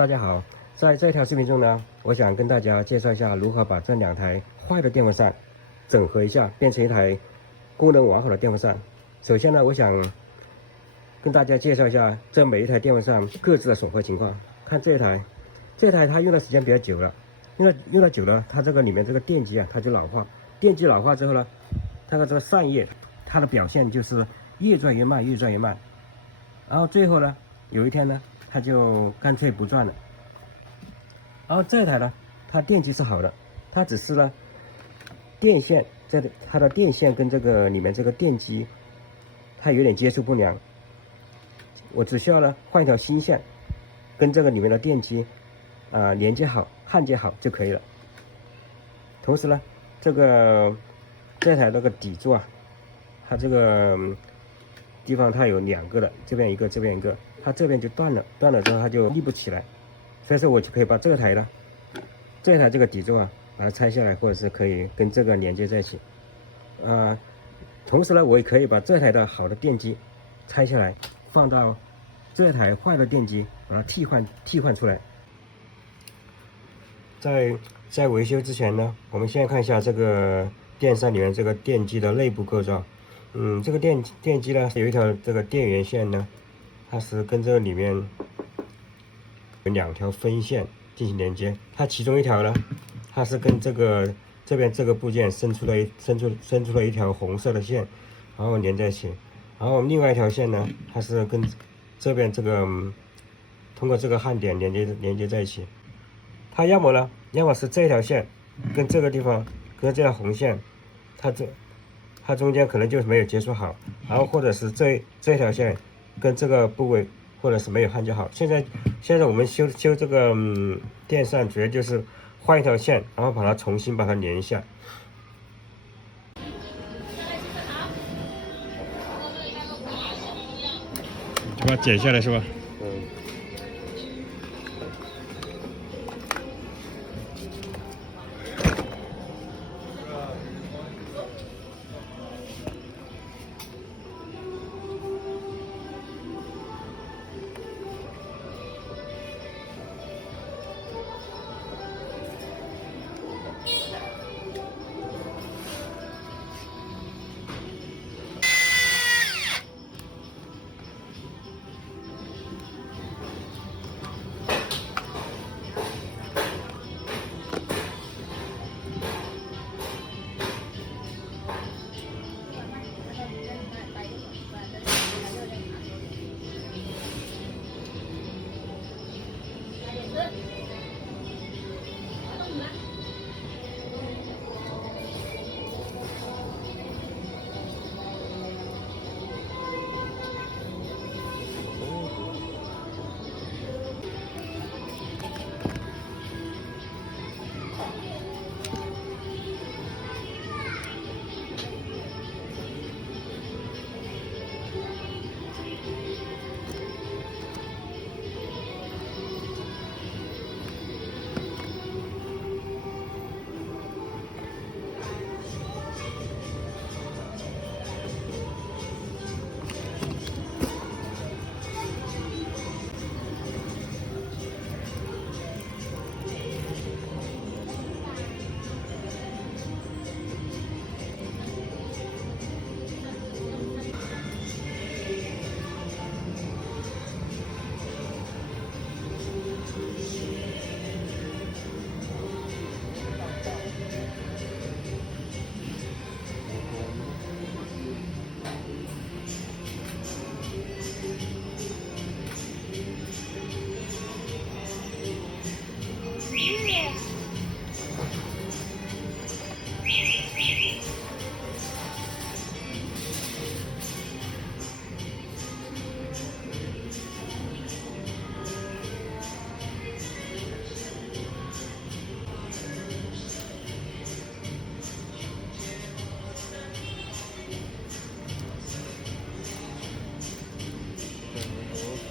大家好，在这条视频中呢，我想跟大家介绍一下如何把这2台坏的电风扇整合一下，变成一台功能完好的电风扇。首先呢，我想跟大家介绍一下这每一台电风扇各自的损坏情况。看这台它用的时间比较久了，用了久了，它这个里面这个电机啊，它就老化。电机老化之后呢，它的这个扇叶，它的表现就是越转越慢，越转越慢。然后最后呢，有一天呢，它就干脆不转了。然后这台呢，它电机是好的，它只是呢，电线它的电线跟这个里面这个电机，它有点接触不良。我只需要呢换一条新线，跟这个里面的电机连接好、焊接好就可以了。同时呢，这台那个底座啊，它这个地方它有2个的，这边一个，这边一个，它这边就断了之后它就立不起来，所以说我就可以把这台这个底座啊把它拆下来，或者是可以跟这个连接在一起。同时呢，我也可以把这台的好的电机拆下来，放到这台坏的电机，把它替换出来。在维修之前呢，我们先看一下这个电扇里面这个电机的内部构造。这个电机呢，有一条这个电源线呢，它是跟这个里面有2条分线进行连接。它其中一条呢，它是跟这边这个部件伸出了一条红色的线，然后连在一起。然后另外一条线呢，它是跟这边这个通过这个焊点连接在一起。它要么是这条线跟这个地方跟这条红线，它中间可能就是没有接触好，然后或者是这条线跟这个部位或者是没有焊接好。现在我们修这个电扇，主要就是换一条线，然后重新把它连一下。就把它剪下来是吧？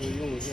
用一下。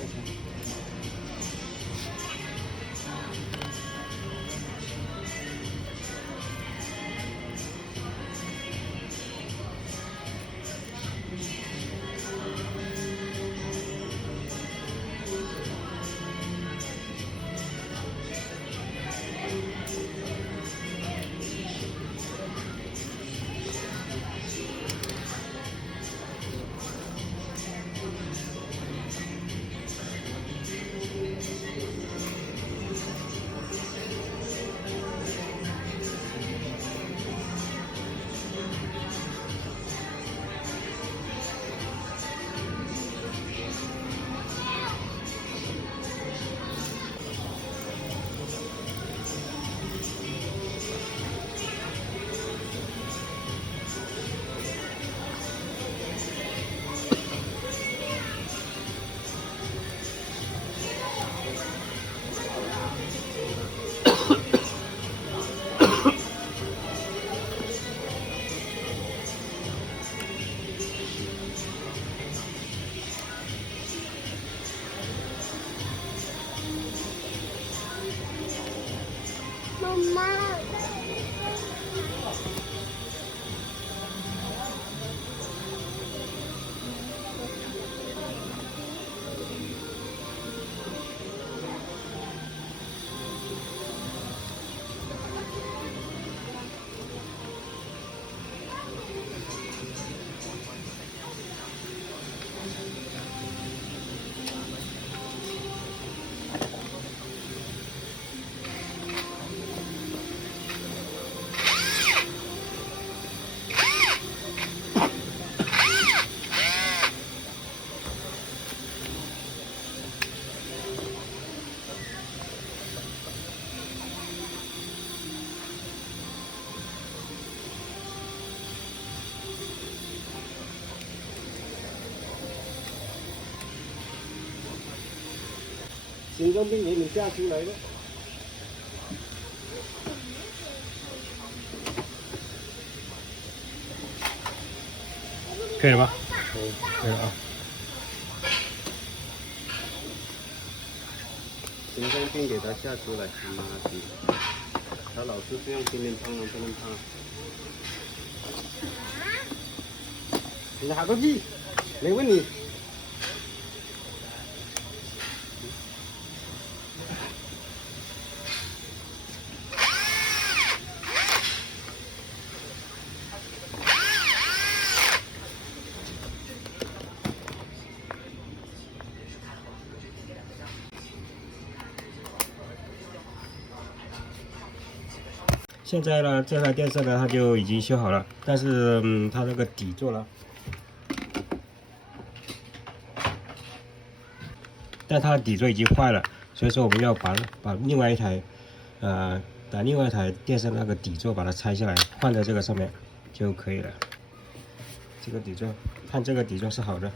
妈。心脏病给你吓出来了。可以了吧？可以了啊。心脏病给他吓出来，妈的！他老是这样天天胖啊，不能胖。拿个屁！没问你。现在呢，这台电视呢，它就已经修好了，但是它那个底座了，但它的底座已经坏了，所以说我们要把另外一台，把另外一台电视那个底座把它拆下来，换在这个上面就可以了。这个底座，看这个底座是好的。